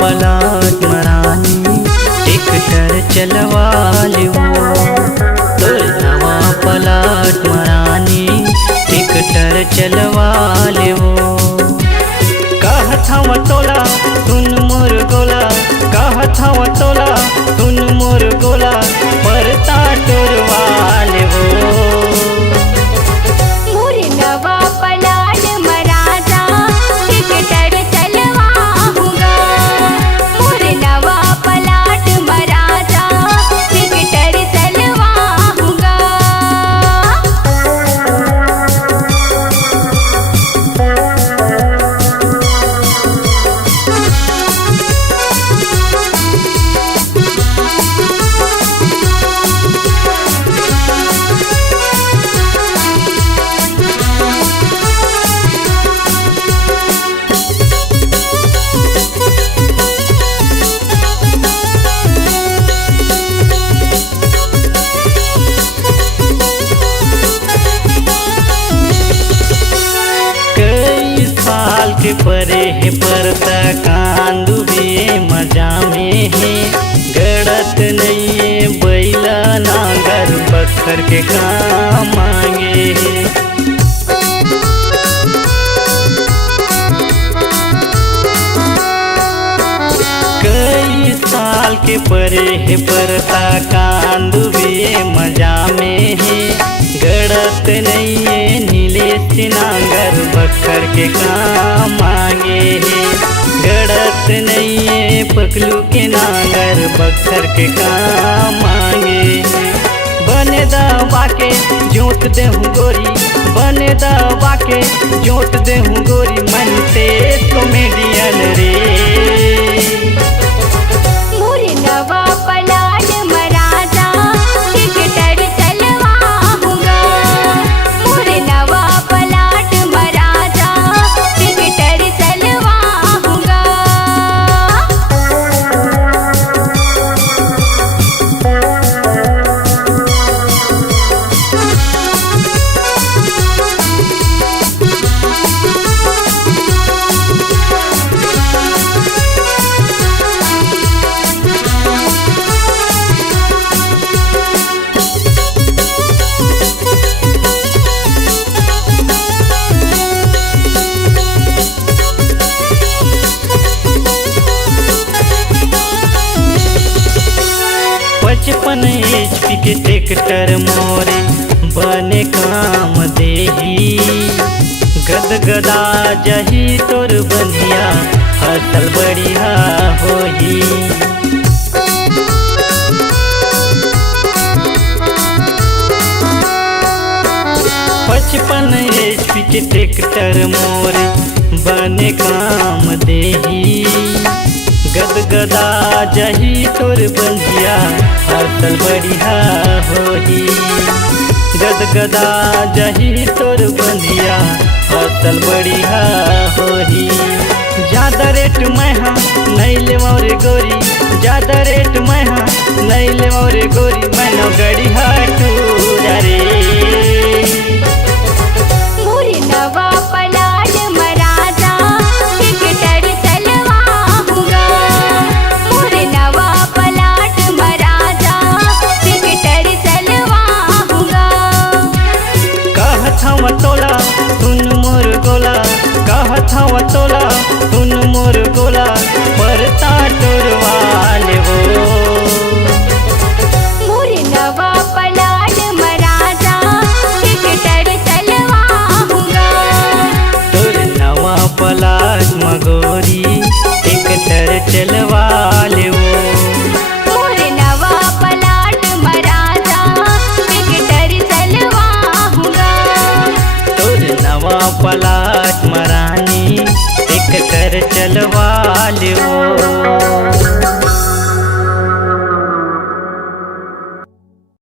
पलाट मरानी tractor चलवा लेवो। तोर नवा पलाट मरानी ट्रैक्टर चलवा लेवो। कहत हव तोला सुन मोर गोला, कहत हव तोला सुन मोर गोला, परता टोरवा लेवो। के परे है परता कांदू भी मजा में है। गड़त नहीं है बैला नागर बखर के काम मांगे है। कई साल के परे है परता कांदू भी मजा में है। गड़त नहीं है नीलेश नांगर बखर के काम मांगे है। गड़त नहीं है पकलू के नांगर बखर के काम मांगे है। बने दबा के जोत देहूँ गोरी, बने दबा के जोत देहूँ गोरी, मनते कॉमेडियन रे। पचपन HP के ट्रैक्टर मोरे बने काम देही। गदगदा जही तोर बंधिया फसल बढ़िया होही। 55 HP के ट्रैक्टर मोरे बने काम देही। गदगदा जही तोर बंधिया फसल बढ़िया होही। गदगदा जही तोर बंधिया फसल बढ़िया होही। ज्यादा रेट में हाँ नहीं ले मोरे गोरी, ज्यादा रेट में हाँ नहीं ले मोरे गोरी, मैनो गड़िया टूरा रे। तोला सुन मोर गोला, कहत हव तोला सुन मोर गोला, परता टोरवा लेवो। तोर नवा पलाट मगोरी ट्रैक्टर चलवा लेवो। पला